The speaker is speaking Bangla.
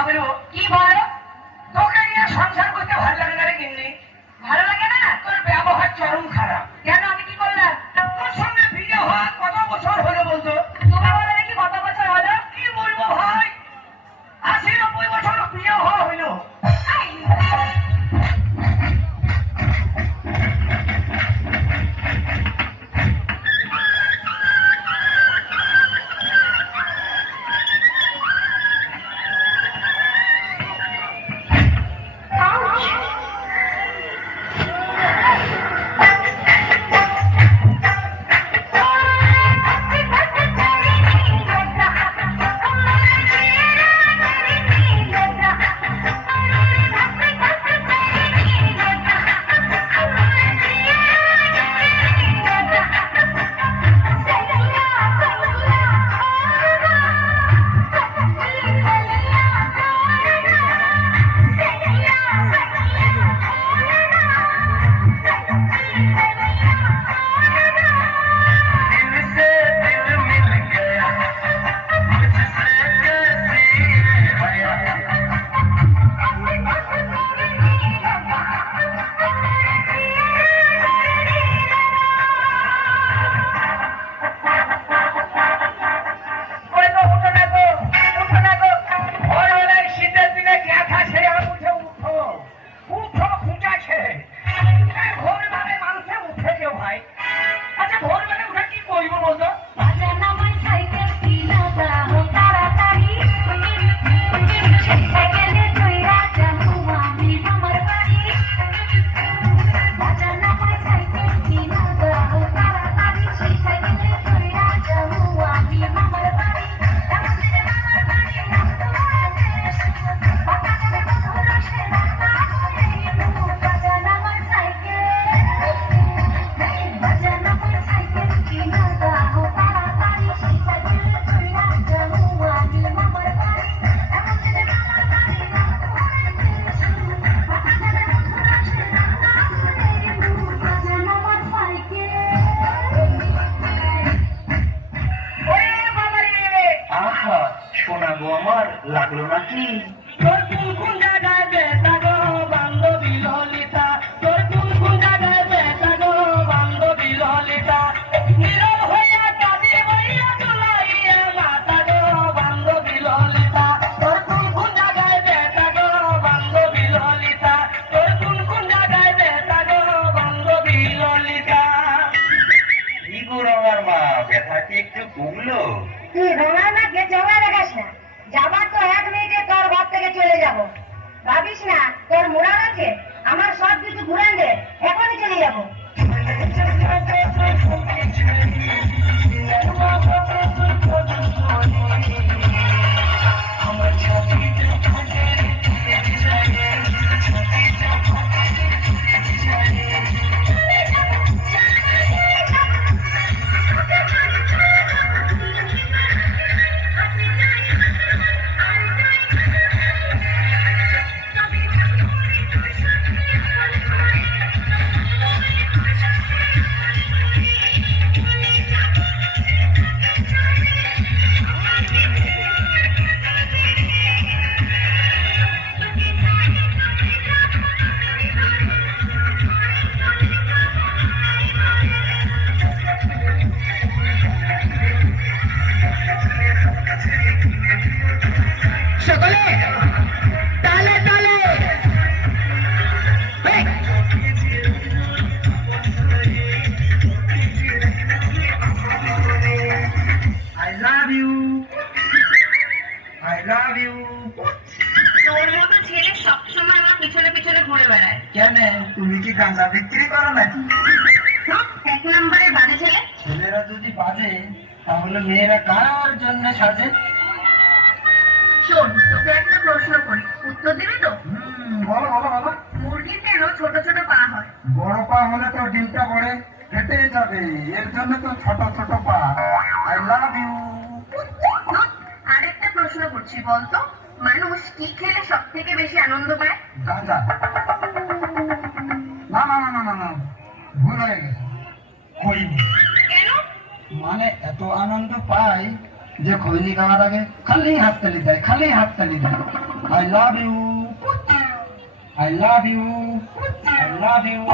কথা বলবো। কি বলো? তোকে নিয়ে সংসার করতে ভালো লাগে না রে গিন্নি? ভালো লাগে না? তোর ব্যবহার চরম খারাপ। কেন, আমি কি করলাম? তোর সঙ্গে বিয়ে হওয়া কত বছর হলো বলতো? তুমি বলো দেখি কত বছর হলো? কি বলবো ভাই, 80-90 বছর বিয়ে হওয়া হইলো। লাগলো নাকি? তোর কোন জায়গায় বেটা গো বান্ধবী ললিতা, তোর কোন জায়গায় বেটা গো বান্ধবী ললিতা, নীরব হইয়া কাঁদি বইয়া চলাইয়া মাতা গো বান্ধবী ললিতা, তোর কোন জায়গায় বেটা গো বান্ধবী ললিতা, তোর কোন জায়গায় বেটা গো বান্ধবী ললিতা। কি গো রঙার মা, ব্যথা কি একটু কমলো? তুই রঙার মাকে জমা রাখাস না, যাবার তো 1 মিনিটে তোর ঘর থেকে চলে যাব। ভাবিস না তোর মোড়া আছে, আমার সব কিছু ঘুরান দে, এখনই চলে যাব। সকলে তালে তালে I love you, I love you. তোর মতো ছেলে সবসময় আমার পিছনে পিছনে ঘুরে বেড়ায়। কেন, তুমি কি গাঁজা বিক্রি করো নাকি? 1 নম্বরে বাজে ছেলে। ছেলেরা যদি বাজে তাহলে মেয়েরা কার জন্য সাজে? শোন, তোকে একটা প্রশ্ন করি, উত্তর দিবি তো? বলো বলো বলো। মুরগির কেন ছোট ছোট পা হয়? বড় পা হলে তো ডিমটা পড়ে ফেটে যাবে, এর জন্য তো ছোট ছোট পা। I love you. আরেকটা প্রশ্ন করছি, বলতো মানুষ কি খেলে সব থেকে বেশি আনন্দ পায়? গাঁজা। না না না না না না, ভুল হয়ে গেছে, খৈনি। কেন? মানে এত আনন্দ পাই যে খৈনি খাওয়ার আগে খালি হাততালি দেয়, খালি হাততালি দেয়। I love you. I love you. I love you.